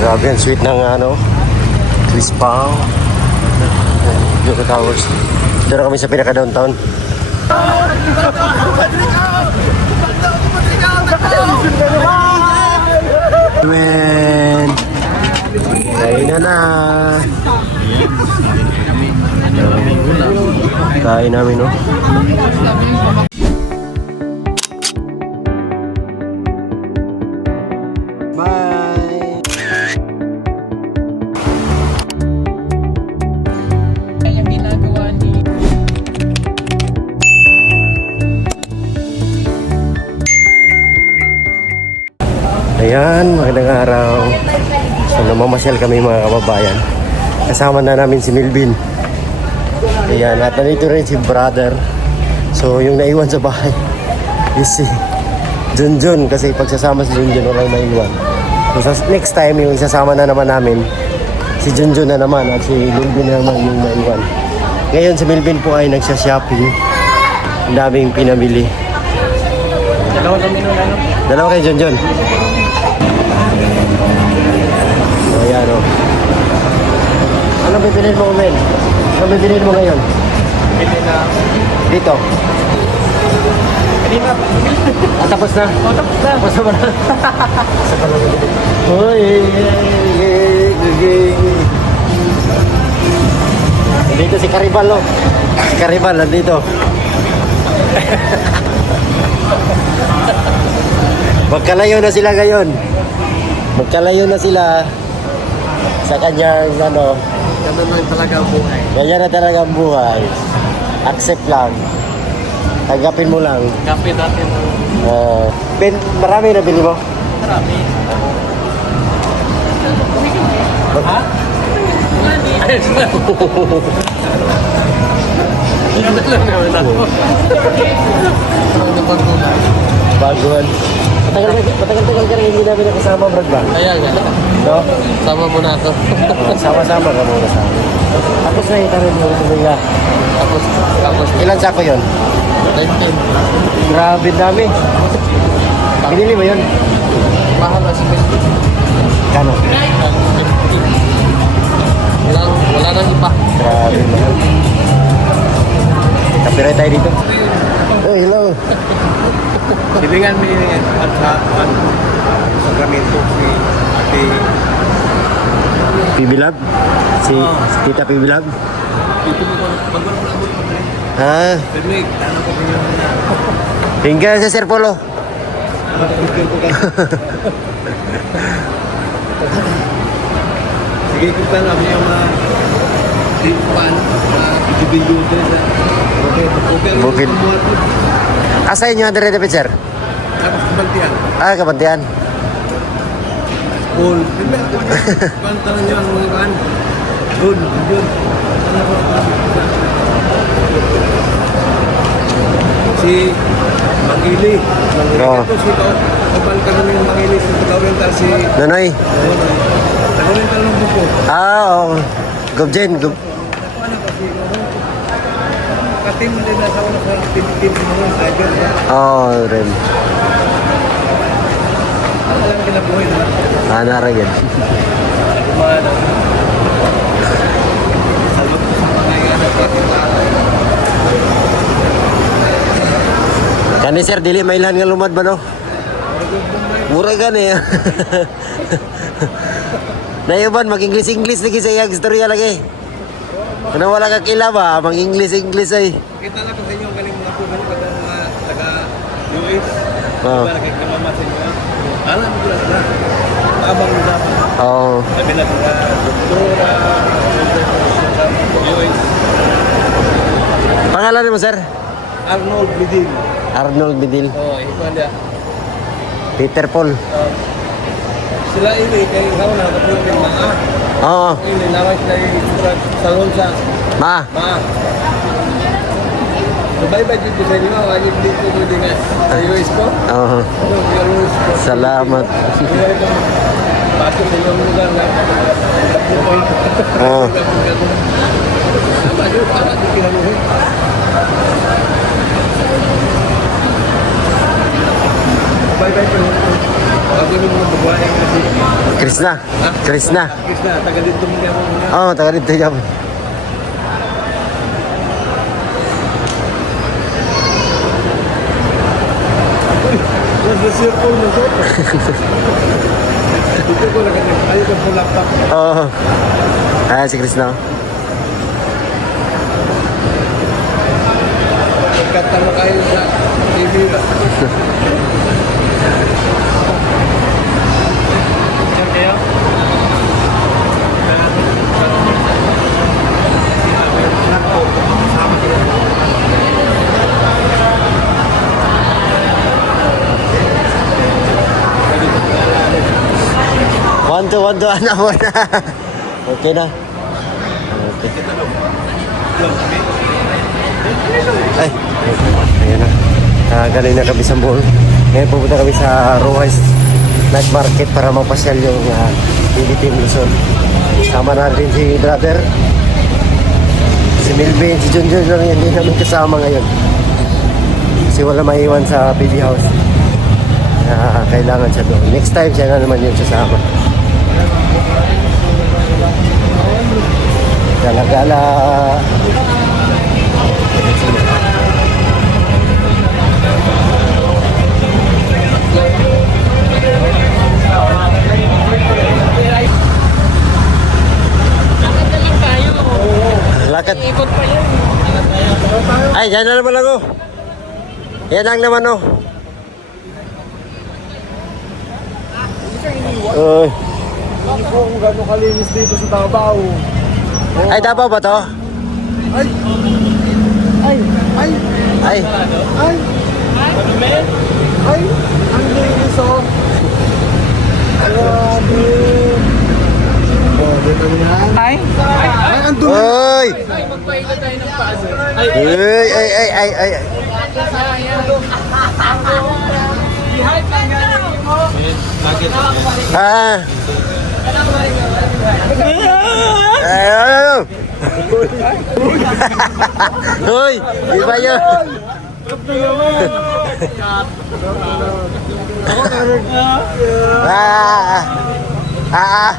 Grabe ang sweet ng ano, Twist Pao. Joko Towers. Dito na kami sa pinaka-downtown. Man, kain na. Kain namin, no? Bye! Yung ginagawa ni Ayan, magandang araw. So, namamasyal kami mga kababayan. Kasama na namin si Milvin. Ayan, at nandito rin si brother. So, yung naiwan sa bahay is si Junjun. Kasi pagsasama si Junjun, walang naiwan. So, next time, yung isasama na naman namin, si Junjun na naman at si Milvin na naman yung naiwan. Ngayon, si Milvin po ay nagsha-shopping. Ang daming pinamili. dalawa kami nun ano. Dalawa kayo, Junjun. Ayan o. Anong bibilin mo, Mel? Anong bibilin mo ngayon? Hindi na. Dito. Hindi na. Tapos na? Oh, tapos na. Tapos na ba na? Uy, dito si Karibal, no? Si Karibal, nandito. Magkalayo na sila ngayon. Magkalayo na sila sa kanyang ano. Ganun lang talaga ang buhay. Ganyan na talaga ang buhay. Accept lang. Tanggapin mo lang. Kape natin. Marami na bili mo? Marami. Ha? Ayos na. Ganun lang naman ako. Baguhan. Matagal-tagal ka rin hindi namin nakasama, Brad ba? Kaya nga. No? Sama mo na ako. Sama-sama ka muna sa amin. Tapos na yung tarin mo tumila. Tapos. Ilan sako yun? 19. Grabe dami. Binili mo yun? Mahal na si Messi. Kano? Wala nang iba. Grabe mahal. Copyright tayo dito. Oh, hello. Silingan mo yung at Sacramento si Ate Pibilab? Si Tita Pibilab? dito mo pag-abot mo rin. Ha? Pero may ano ko pinyo na Tinggal sa Sir Polo. pag-abot ko ka. Sige, kung tanong mo yung mga dipan, video din na okay. Bukid. Asa inyo ang dire-depit, sir? Tapos kabantian. Kabantian. Cool. Pantalan nyo ang mga kan. Doon. Si Mangili. Oo. Ito si Kapal ka namin yung Mangili. Si Tagawental si... Nanay? Tagawental ng buko. Oo. Gubjen. Katim din na sa una sa tim mo Tiger. Ren. Ano lang kinabuhay na? Nara yan. Kumana. Salot ko sa mga yan. Kani sir, dili mailan nga lumad ba no? Mura gani. Naiban, mag-English-English lagi sa iyang istorya lagi. Kung wala ka kila ba, mag-English-English ay. Kita na ko sa inyo ang galing mga pugan ko ng mga taga-US. Oo. Para kay kamama sa inyo. Alam ko lang na. Abang mo dapat. Oo. Sabi na mga doktora, US. Pangalan mo sir? Arnold Bidil. Arnold Bidil. Oo, ito niya. Peter Paul. Sila ini, kaya ikaw na, kapag yung mga. Oo. Ini, naman sila yung salon sa Ma. mga. Bye-bye dito sa inyo. Wajib dito ko din sa US ko. Oo. Ano, yung US ko. Salamat. Pasok sa inyong lugar na. Oo. Tama yung kinaluhin. Bye-bye po. Bago yung mga babae kasi. Krishna. Krishna. Krishna, taga dito mo niya mo. Oo, oh, taga dito yan. Nasa cellphone mo so. Dito ko lang ayaw ko sa laptop. Oo. Ayan si Krishna. Pagkata mo kayo sa TV na. Picture kayo? One to, ano mo na. Okay na. Okay. Ay, ayan na. Galing na kami sa mall. Ngayon pupunta kami sa Rojas Night Market para mapasyal yung Philippine Luzon. Sama natin si brother. Si Melvin, si Junjun lang yan. Hindi namin kasama ngayon. Kasi wala maiwan sa PB House. Kailangan siya doon. Next time siya na naman yung sasama. Gala-gala. Lakad. Ikot pa yan. Ay, dyan na naman ako. Yan lang naman oh. Uy. Hindi ko kung gano'ng kalinis dito sa Davao. Ay, Davao ba to? Ay! Ay! Ay! Ay. Ay! Ay! Ang linis oh! Grabe! Grabe kami yan. Ay! Ay! Ang dumi! Uy. Ay, magpahinga tayo ng puzzle. Uy, ay. Ah. Ay. Uy, iba yun. Ah.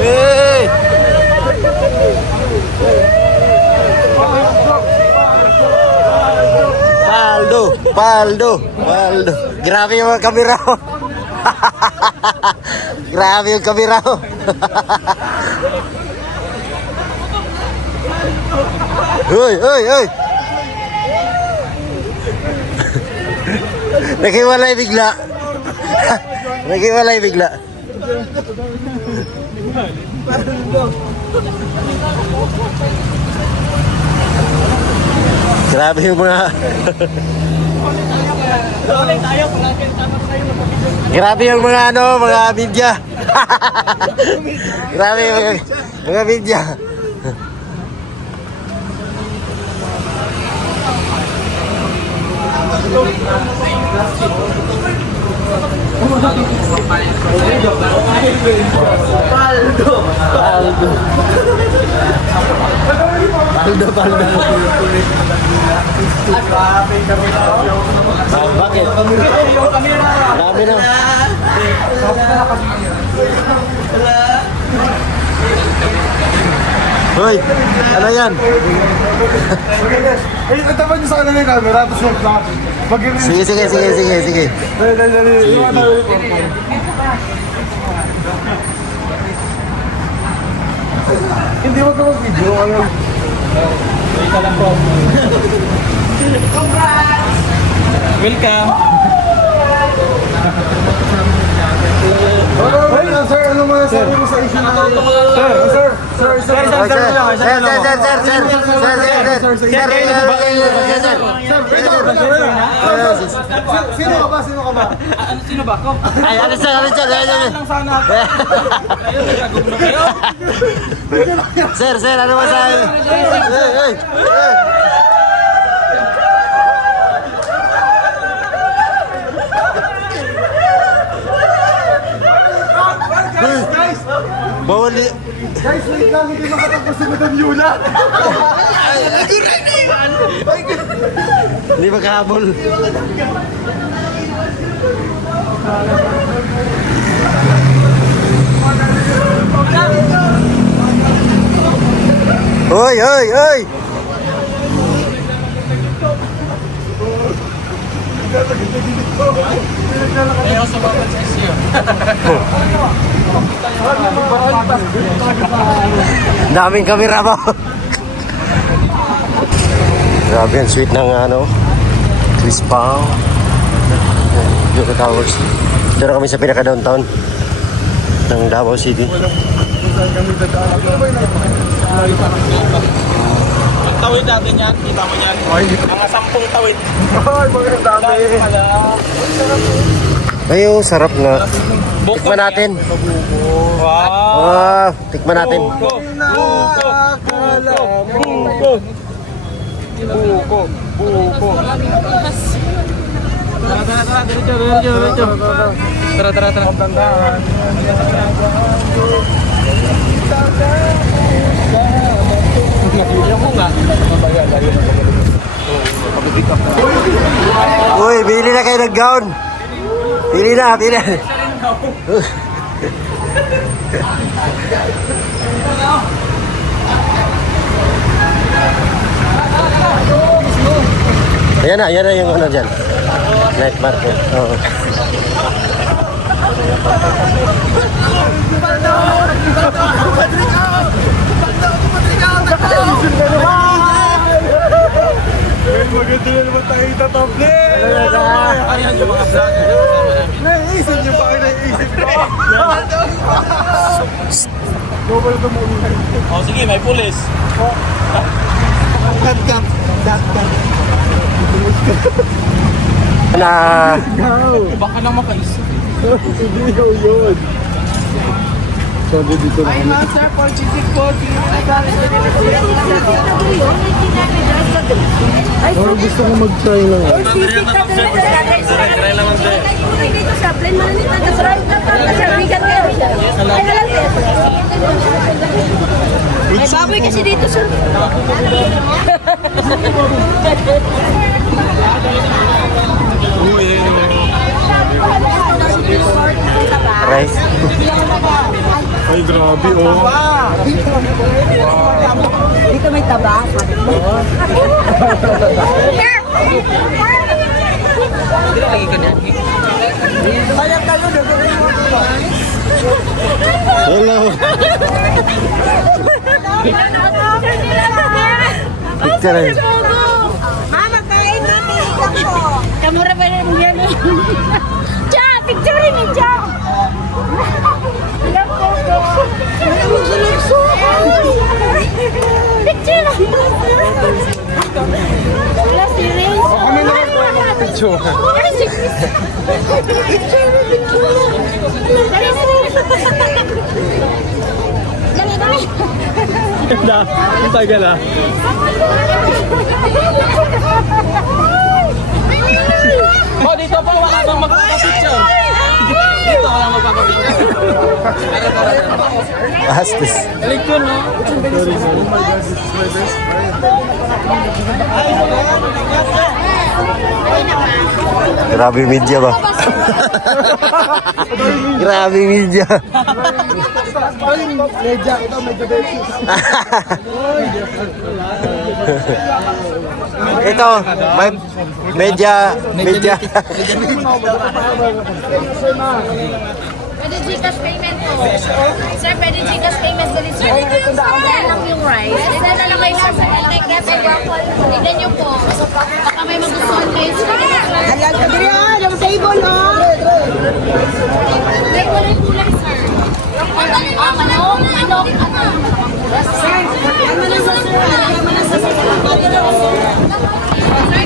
Hey! Paldo. Grabe yung mga kamera mo. Grabe yung kamera mo. Uy. Naghiwalay bigla. Grabe yung mga Grabe yung mga mga media. Grabe yung mga media. Paldo. Bakit? Marami na. Hoy, ano yan? Ay, tapan niyo sa kanila yung camera, tapos yung flash. Sige. Dali. Hindi wag ka mag-video. Wait lang po. Welcome. Hey, sir, ano mo sabi mo sa issue na Sino ka ba? Sino ba ako? Ay, alis dyan. Sana ako. Sir, ano masabi? Hey. Bawal di... Guys, wait lang, hindi makatapos si Madam Yula. Hindi makahabol. Hoy, hoy, hoy! Ayaw sa bawat sesyo. Daming kamera ba? Grabe ang sweet ng ano, Chris Pao. Joko Towers. Dito na kami sa pinaka-downtown ng Davao City. Ang tawid natin yan, kita mo yan. Mga 10 tawid. Ay, mga dami. Ay, oh, sarap nga. Tikman natin. Wow! Ah, tikman natin. Buko! Tara. Uy, bili na kayo ng gown. Bili na. Ayan na yung ano dyan. Night market. Oo. Maganda na naman tayo itatople. Ayan yung mga vlogger. Naiisip niyo pa kayo naiisip ko. Double ka mo. Oh, sige, may pulis. Cut. Na, Baka lang makaisip. Hindi yun. So, dito na kami. Sir, for chicken po. Oh, gusto ko mag-try lang. Try lang ang sir. Dito sa plain mananit na kasarap na sa bigat kayo. Ay halal kayo. Ay baboy kasi dito sir. rice. Ay, grabe, oh. Dito may taba. Lagi ka na. Hello. Picture na yun. Mama, kain natin. Kamura pa rin yan. Cha, picture rin ni Cha. Picture. Wala si Riz. Kami na picture. Ang tagal ah. Oh, dito po wala nang magpapapicture. Dito wala nang magpapapicture. Astis. Balik ko, no? Grabe media ba? Grabe media. Ay, medya. Ito, medyo beses. Ito, may media. Pwede Gcash payment po. Sir, pwede Gcash payment ko rin, sir. Yan lang yung rice. Yan na lang kayo sa waffle. Tignan niyo po. Baka may magustuhan kayo, sir. Halal ka din yan. Yung table, no? May kulay-kulay, sir. Manok. Sir, manasa, sir. Manasa, sir. Sir,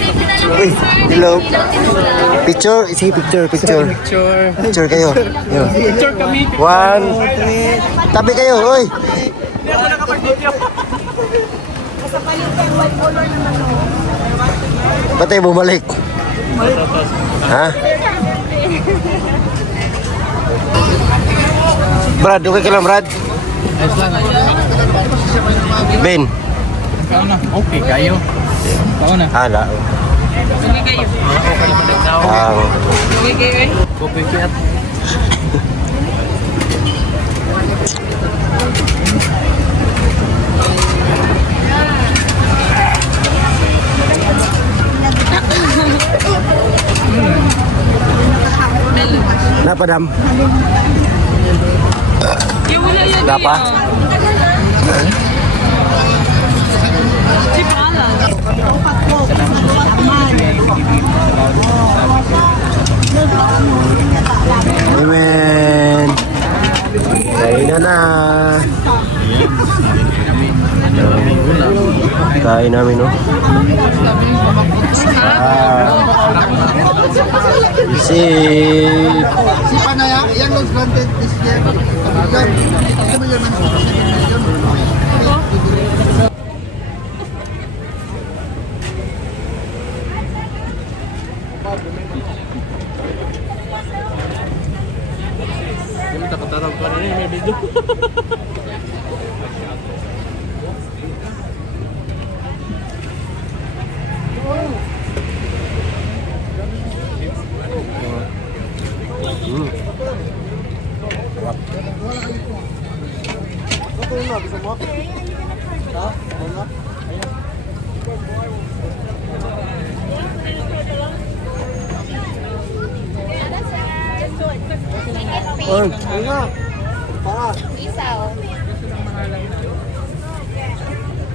dito na lang kayo, sir. Hello. Tinula. Picture, sige picture. Picture kayo. Yo. Picture kami. 1. Tabi kayo, oy. Ba't tayo bumalik? Ha? Brad, okay ka lang, Brad? Ayos lang. Ben. Ikaw na. Okay, kayo. Ikaw na. Hala. Okay kayo. Okay naman ang tao. Okay kayo eh. Kopi kiyat. Napadam. Napa? Amen. Kain na. Kain namin, no? Sip. Takot-tarap ka rin eh. Dito.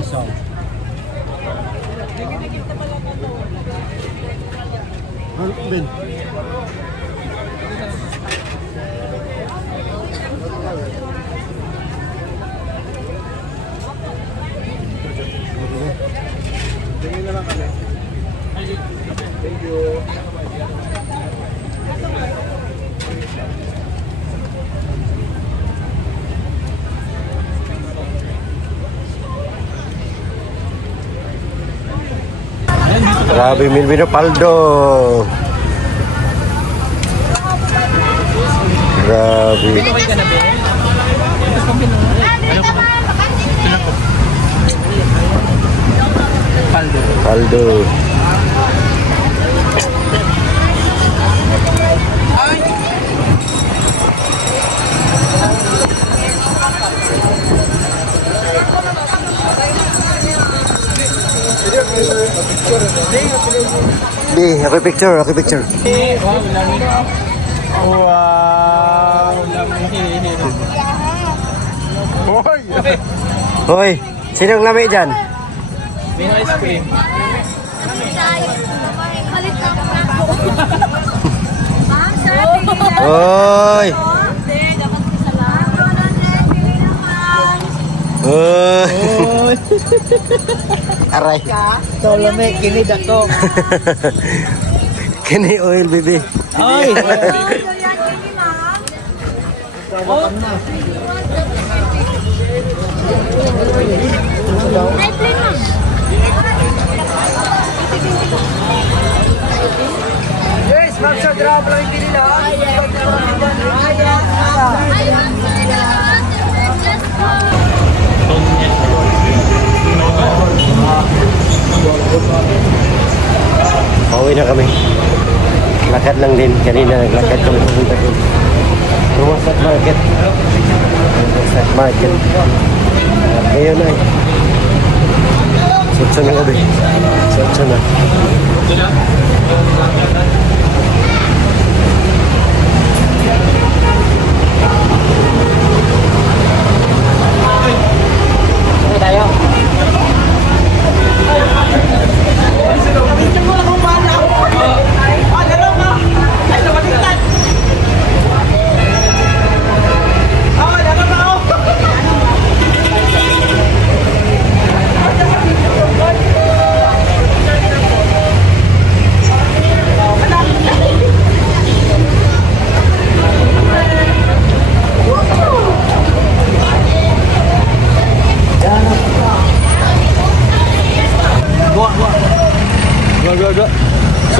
Isaw. Ben. Grabe, Milvino Paldo. Grabe. Okay ka na, Ben? Ito pa pinuha. Ano ko? Pinako. Paldo. Paldo. Di, ako picture, ako picture. Wow, lami. Wow, lami. Hoy! Hoy, sinong lami dyan? May ice cream. Halit na ako. Ma'am, sir, tingin na. Hoy! Hindi, dapat ko sa lahat. Hoy! Aray. Solo may kinid ako. Kini oil, baby. Ay! Yes, ma'am, sa grab lang yung pinila. Pauwi na kami. Lakad lang din. Kanina naglakad kami papunta doon. Rumasat Market. Rumasat Market. At ngayon ay Sotso na gabi. Sotso na.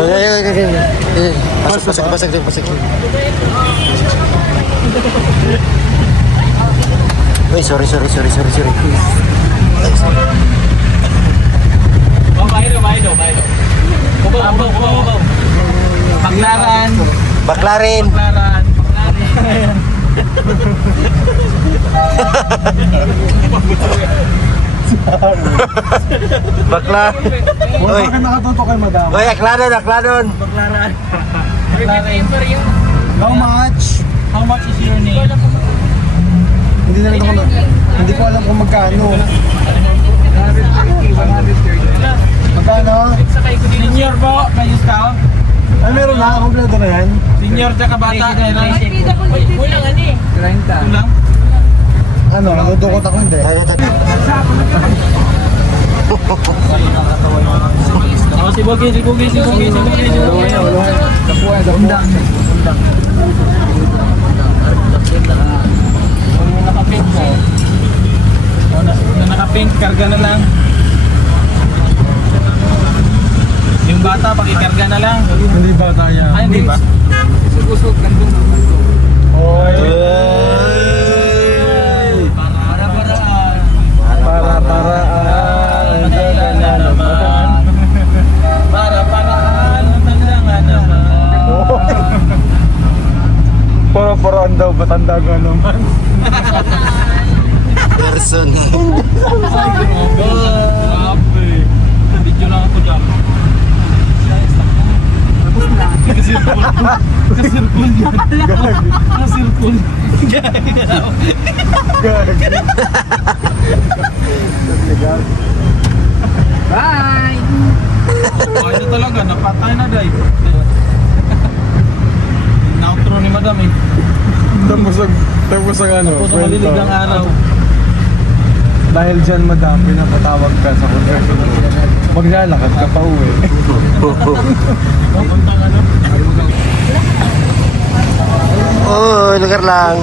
So, pasok din. Uy, sorry. Oh, bahay daw. Kubaw. Baklaran. Baklarin. Bakla. Uy. nakatuto kay madam? Uy, akladon. Baklaran. How much is your name? Hindi ko alam kung magkano. Magkano? Senior po, kayos ka? Ay, meron na. Kompleto na yan. Senior tsaka bata. Kulang. Ano, nadudukot ako hindi. Oh, si Bogi. Yung nakapink mo. Nakapink, karga na lang. Yung bata, pakikarga na lang. Hindi ba tayo? Ay, hindi ba? Para-paraan. Para-paraan. Tanda naman. Para-paraan daw, batanda ka naman. Person. Video lang ako dyan. Kasirkul. Bye! Oh, ito talaga, napatay na day. Na-outro ni madam eh. Tapos ang ano, Puso malilig ng araw. Dahil dyan, madam, pinapatawag ka sa conversion. Maglalakad ka pa uwi. Papuntang ano? Oh, lugar lang.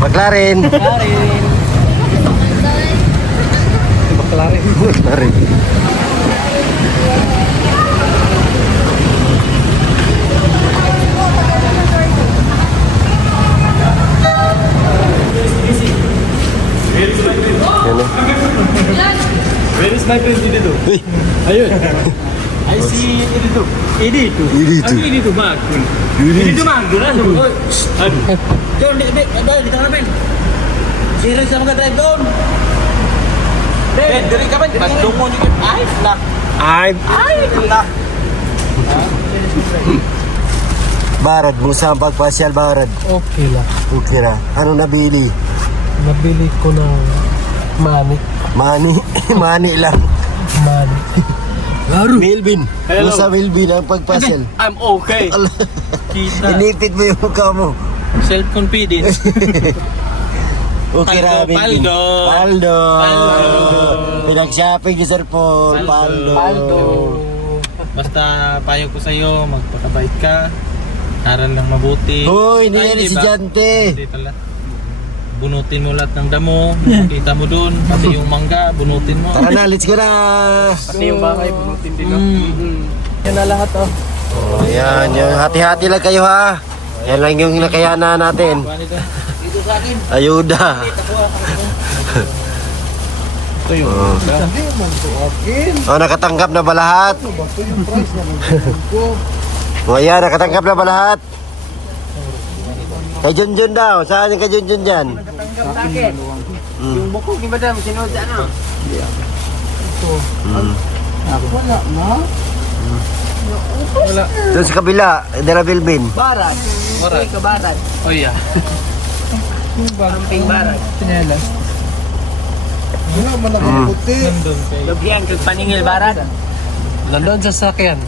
Baklarin. Where is my friend Edito? Ayun. I see Edito. Edito. Magkun. Edito Magkun. Ano? Doon, dito ka namin. Serious na mag-drive doon. Ben, diri ka ba? Bandung mo dito. Ay, flak. Flak. Barad, musa ang pagpasyal, Barad. Okay lang. Okay na. Ano nabili? Nabili ko ng Mani lang. money. Melvin. Hello. Musa Melvin ang pagpasyal. I'm okay. Kita. Inipit mo yung mukha mo. Self-confidence. Okay na, Melvin. Paldo. Pinag-shopping ni Sir Paul. Paldo. Basta payo ko sa'yo, magpakabait ka. Aral lang mabuti. Hoy, hindi Ay, yan di si ba? Jante. Hindi pala. Bunutin mo lahat ng damo. Kita mo dun. Pati yung mangga, bunutin mo. Tara na, let's go na. Pati yung bakay, bunutin din. Yan na lahat oh. Oh, yan. Yung hati-hati lang kayo ha. Yan lang yung nakayanan natin. Ayuda. Ito yun. Oh, nakatanggap na ba lahat? O yan, nakatanggap na ba lahat? Kay Junjun daw. Saan yung kay Junjun dyan? Yung bukog ni madam, sinod ano? Doon sa kabila, Dela Bilbin. Barat. Okay ka barat. Oh yeah. Camping barat. Nandun kayo. Lubyan kag paningil barat. Nandun sa sakyan.